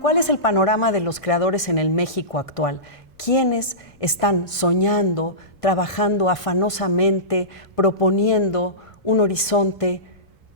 ¿Cuál es el panorama de los creadores en el México actual? ¿Quiénes están soñando, trabajando afanosamente, proponiendo un horizonte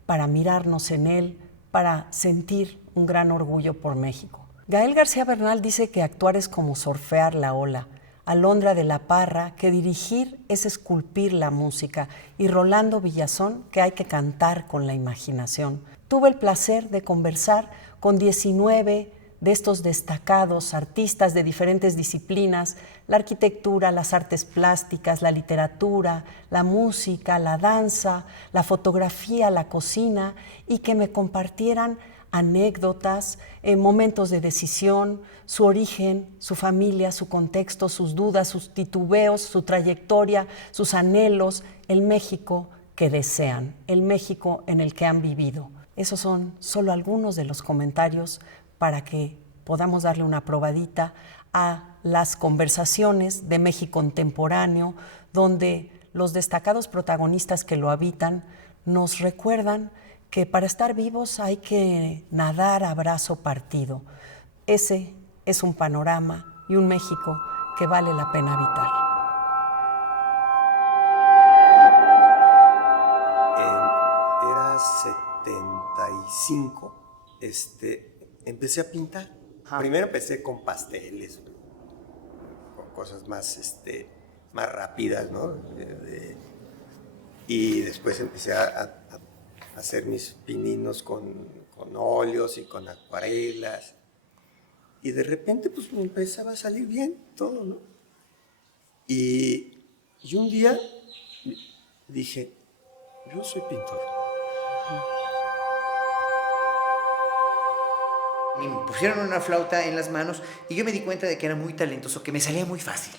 para mirarnos en él, para sentir un gran orgullo por México? Gael García Bernal dice que actuar es como surfear la ola. Alondra de la Parra, que dirigir es esculpir la música. Y Rolando Villazón, que hay que cantar con la imaginación. Tuve el placer de conversar con 19 de estos destacados artistas de diferentes disciplinas, la arquitectura, las artes plásticas, la literatura, la música, la danza, la fotografía, la cocina, y que me compartieran anécdotas, momentos de decisión, su origen, su familia, su contexto, sus dudas, sus titubeos, su trayectoria, sus anhelos, el México que desean, el México en el que han vivido. Esos son solo algunos de los comentarios para que podamos darle una probadita a las conversaciones de México contemporáneo, donde los destacados protagonistas que lo habitan nos recuerdan que para estar vivos hay que nadar a brazo partido. Ese es un panorama y un México que vale la pena habitar. Era 75, empecé a pintar. Primero empecé con pasteles, con cosas más, más rápidas, ¿no? Y después empecé a hacer mis pininos con óleos y con acuarelas. Y de repente, pues, me empezaba a salir bien todo, ¿no? Y un día dije, yo soy pintor. Me pusieron una flauta en las manos y yo me di cuenta de que era muy talentoso, que me salía muy fácil.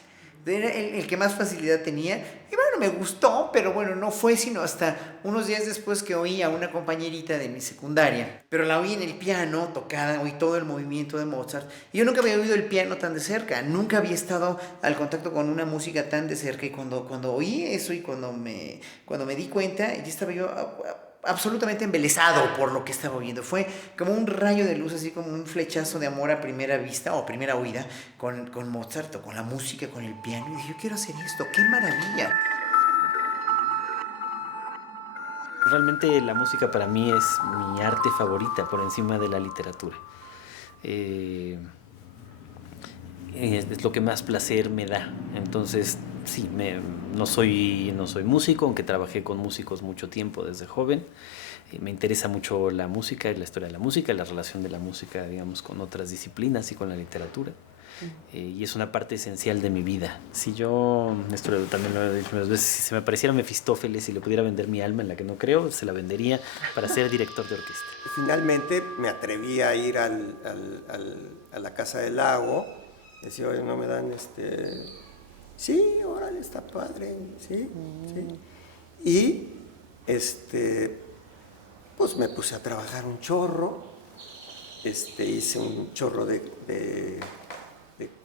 Era el que más facilidad tenía. Y bueno, me gustó, pero bueno, no fue sino hasta unos días después que oí a una compañerita de mi secundaria. Pero la oí en el piano, tocada, oí todo el movimiento de Mozart. Y yo nunca había oído el piano tan de cerca, nunca había estado al contacto con una música tan de cerca. Y cuando oí eso y cuando me di cuenta, ya estaba yo absolutamente embelesado por lo que estaba oyendo. Fue como un rayo de luz, así como un flechazo de amor a primera vista o a primera oída con Mozart, con la música, con el piano. Y dije, yo quiero hacer esto, ¡qué maravilla! Realmente la música para mí es mi arte favorita por encima de la literatura. Es lo que más placer me da. Entonces, sí, no soy músico, aunque trabajé con músicos mucho tiempo desde joven. Me interesa mucho la música y la historia de la música, la relación de la música, digamos, con otras disciplinas y con la literatura. Y es una parte esencial de mi vida. Si yo, esto también lo he dicho muchas veces, si se me pareciera Mefistófeles y le pudiera vender mi alma, en la que no creo, se la vendería para ser director de orquesta. Finalmente me atreví a ir a la Casa del Lago. Decía, oye, no me dan Sí, órale, está padre, sí, sí. Y, pues me puse a trabajar un chorro, hice un chorro de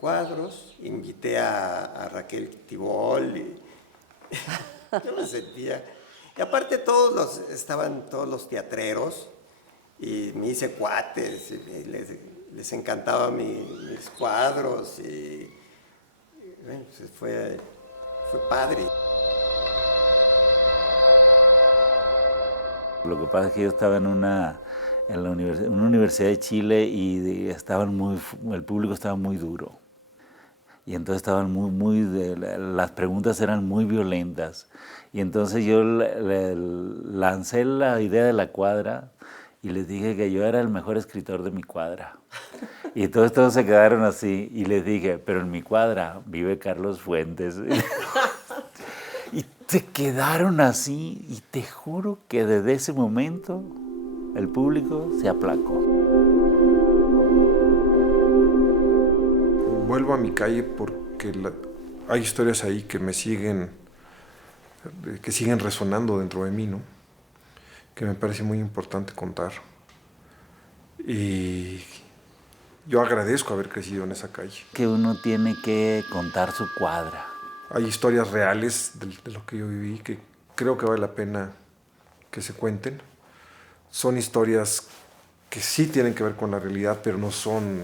cuadros, invité a Raquel Tibol, y yo me sentía... Y aparte estaban todos los teatreros, y me hice cuates, y les encantaban mis cuadros, y bueno, pues fue padre. Lo que pasa es que yo estaba en una universidad de Chile y el público estaba muy duro. Y entonces estaban las preguntas eran muy violentas. Y entonces yo lancé la idea de la cuadra y les dije que yo era el mejor escritor de mi cuadra. Y entonces todos se quedaron así y les dije, pero en mi cuadra vive Carlos Fuentes. Y se quedaron así y te juro que desde ese momento el público se aplacó. Vuelvo a mi calle porque hay historias ahí que siguen resonando dentro de mí, ¿no? Que me parece muy importante contar. Y yo agradezco haber crecido en esa calle. Que uno tiene que contar su cuadra. Hay historias reales de lo que yo viví que creo que vale la pena que se cuenten. Son historias que sí tienen que ver con la realidad, pero no son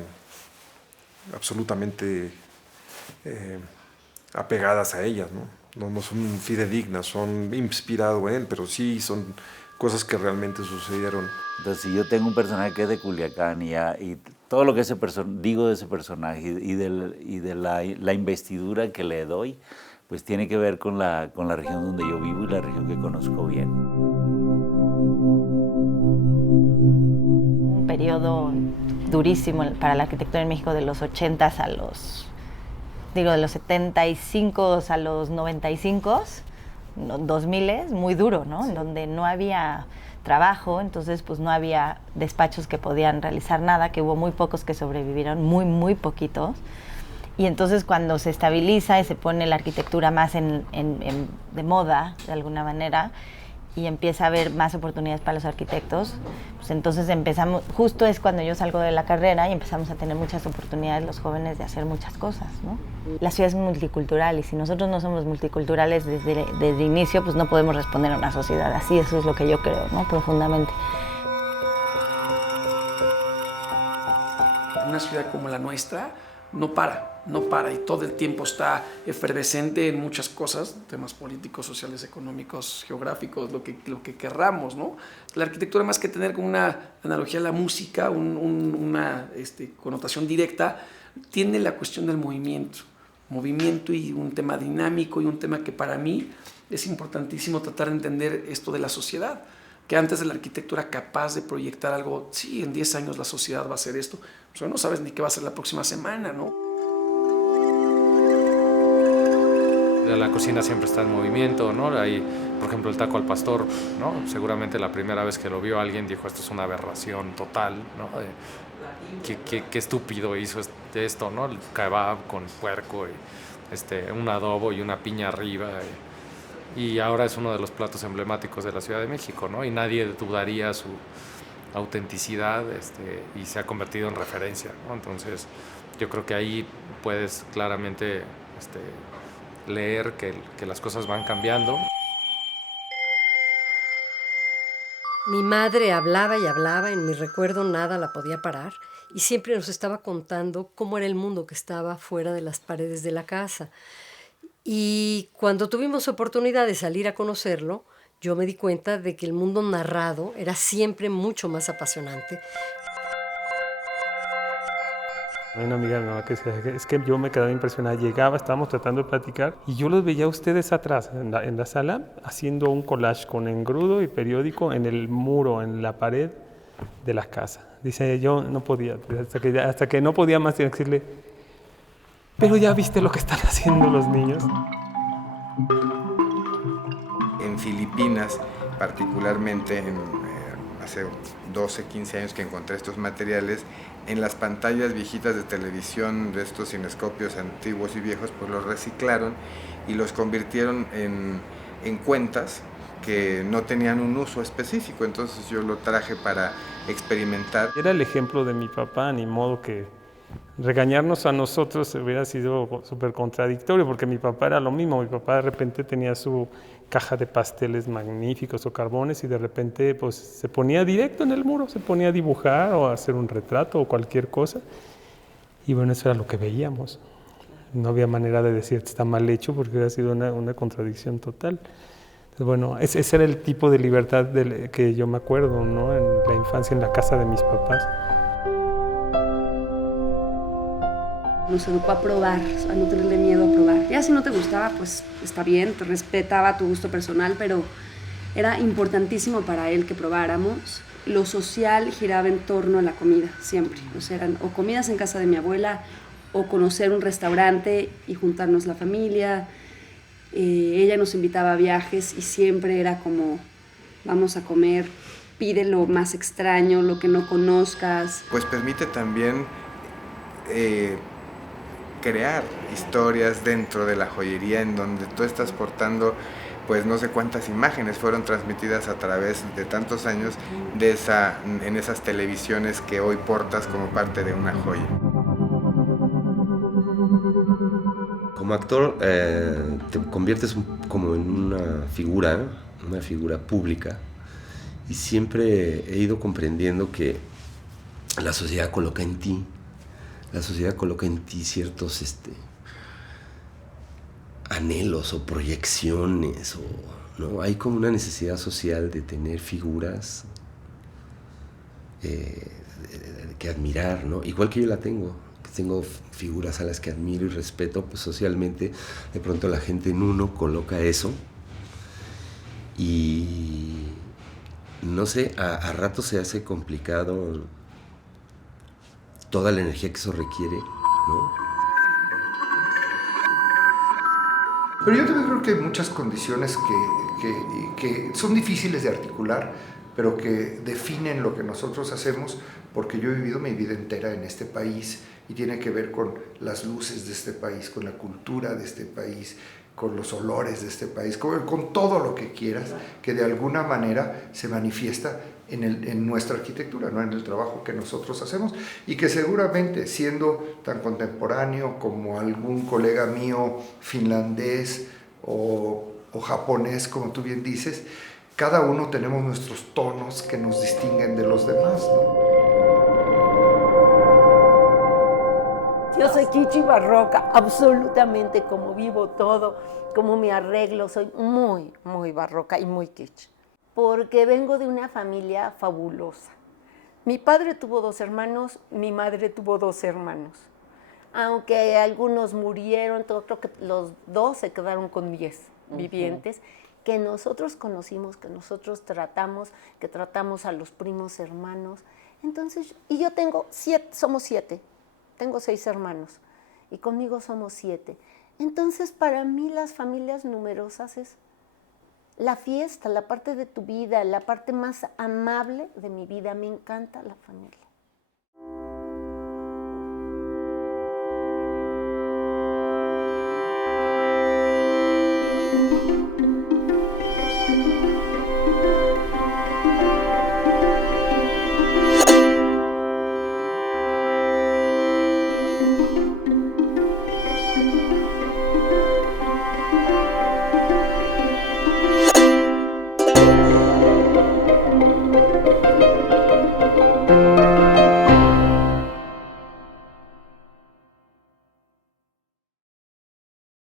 absolutamente apegadas a ellas, ¿no? No son fidedignas, son inspirado en, pero sí son cosas que realmente sucedieron. Entonces, si yo tengo un personaje que es de Culiacán y todo lo que digo de ese personaje y de la investidura que le doy, pues tiene que ver con la región donde yo vivo y la región que conozco bien. Un periodo durísimo para la arquitectura en México de los 80s a los, de los 75 a los 95, 2000, muy duro, ¿no? Sí. En donde no había trabajo, entonces pues no había despachos que podían realizar nada, que hubo muy pocos que sobrevivieron, muy poquitos. Y entonces cuando se estabiliza y se pone la arquitectura más de moda, de alguna manera, y empieza a haber más oportunidades para los arquitectos, pues entonces empezamos, justo es cuando yo salgo de la carrera y empezamos a tener muchas oportunidades los jóvenes de hacer muchas cosas, ¿no? La ciudad es multicultural y si nosotros no somos multiculturales desde inicio, pues no podemos responder a una sociedad así, eso es lo que yo creo, ¿no? Profundamente. Una ciudad como la nuestra no para y todo el tiempo está efervescente en muchas cosas, temas políticos, sociales, económicos, geográficos, lo que querramos, ¿no? La arquitectura, más que tener como una analogía a la música, una connotación directa, tiene la cuestión del movimiento y un tema dinámico y un tema que para mí es importantísimo tratar de entender esto de la sociedad, que antes de la arquitectura capaz de proyectar algo, sí, en 10 años la sociedad va a hacer esto, pues no sabes ni qué va a ser la próxima semana, ¿no? La cocina siempre está en movimiento, ¿no? Hay, por ejemplo, el taco al pastor, ¿no? Seguramente la primera vez que lo vio alguien dijo, esto es una aberración total, ¿no? Qué estúpido hizo esto, ¿no? El kebab con puerco, y, un adobo y una piña arriba. Y ahora es uno de los platos emblemáticos de la Ciudad de México, ¿no? Y nadie dudaría su autenticidad y se ha convertido en referencia, ¿no? Entonces, yo creo que ahí puedes claramente leer que las cosas van cambiando. Mi madre hablaba y hablaba, en mi recuerdo nada la podía parar, y siempre nos estaba contando cómo era el mundo que estaba fuera de las paredes de la casa. Y cuando tuvimos oportunidad de salir a conocerlo, yo me di cuenta de que el mundo narrado era siempre mucho más apasionante. Hay una amiga de mi mamá que decía, es que yo me quedaba impresionada, llegaba, estábamos tratando de platicar y yo los veía a ustedes atrás en la sala haciendo un collage con engrudo y periódico en el muro, en la pared de la casa. Dice, yo no podía, hasta que no podía más tenía que decirle, pero ya viste lo que están haciendo los niños. En Filipinas, particularmente hace 12, 15 años que encontré estos materiales, en las pantallas viejitas de televisión de estos cinescopios antiguos y viejos, pues los reciclaron y los convirtieron en cuentas que no tenían un uso específico, entonces yo lo traje para experimentar. Era el ejemplo de mi papá, ni modo que regañarnos a nosotros hubiera sido súper contradictorio, porque mi papá era lo mismo, mi papá de repente tenía su caja de pasteles magníficos o carbones y de repente pues se ponía directo en el muro, se ponía a dibujar o a hacer un retrato o cualquier cosa y bueno, eso era lo que veíamos. No había manera de decir está mal hecho porque hubiera sido una contradicción total. Entonces, bueno, ese era el tipo de libertad que yo me acuerdo, ¿no? En la infancia en la casa de mis papás. Nos educó a probar, a no tenerle miedo a probar. Ya si no te gustaba, pues está bien, te respetaba tu gusto personal, pero era importantísimo para él que probáramos. Lo social giraba en torno a la comida, siempre. O sea, eran o comidas en casa de mi abuela, o conocer un restaurante y juntarnos la familia. Ella nos invitaba a viajes y siempre era como, vamos a comer, pide lo más extraño, lo que no conozcas. Pues permite también crear historias dentro de la joyería en donde tú estás portando pues no sé cuántas imágenes fueron transmitidas a través de tantos años en esas televisiones que hoy portas como parte de una joya. Como actor te conviertes como en una figura pública, y siempre he ido comprendiendo que la sociedad coloca en ti ciertos anhelos o proyecciones, ¿no? Hay como una necesidad social de tener figuras que admirar, ¿no? Igual que yo la tengo figuras a las que admiro y respeto, pues socialmente de pronto la gente en uno coloca eso, y no sé, a ratos se hace complicado toda la energía que eso requiere, ¿no? Pero yo también creo que hay muchas condiciones que son difíciles de articular, pero que definen lo que nosotros hacemos, porque yo he vivido mi vida entera en este país y tiene que ver con las luces de este país, con la cultura de este país, con los olores de este país, con todo lo que quieras, que de alguna manera se manifiesta en nuestra arquitectura, ¿no? En el trabajo que nosotros hacemos, y que seguramente, siendo tan contemporáneo como algún colega mío finlandés o japonés, como tú bien dices, cada uno tenemos nuestros tonos que nos distinguen de los demás, ¿no? Yo soy kitsch y barroca, absolutamente, como vivo todo, como me arreglo, soy muy, muy barroca y muy kitsch. Porque vengo de una familia fabulosa. Mi padre tuvo 2 hermanos, mi madre tuvo 2 hermanos. Aunque algunos murieron, creo que los 2 se quedaron con 10 vivientes, que nosotros conocimos, que nosotros tratamos, que tratamos a los primos hermanos. Entonces, y yo tengo 7, somos 7. Tengo 6 hermanos y conmigo somos 7. Entonces, para mí las familias numerosas es la fiesta, la parte de tu vida, la parte más amable de mi vida. Me encanta la familia.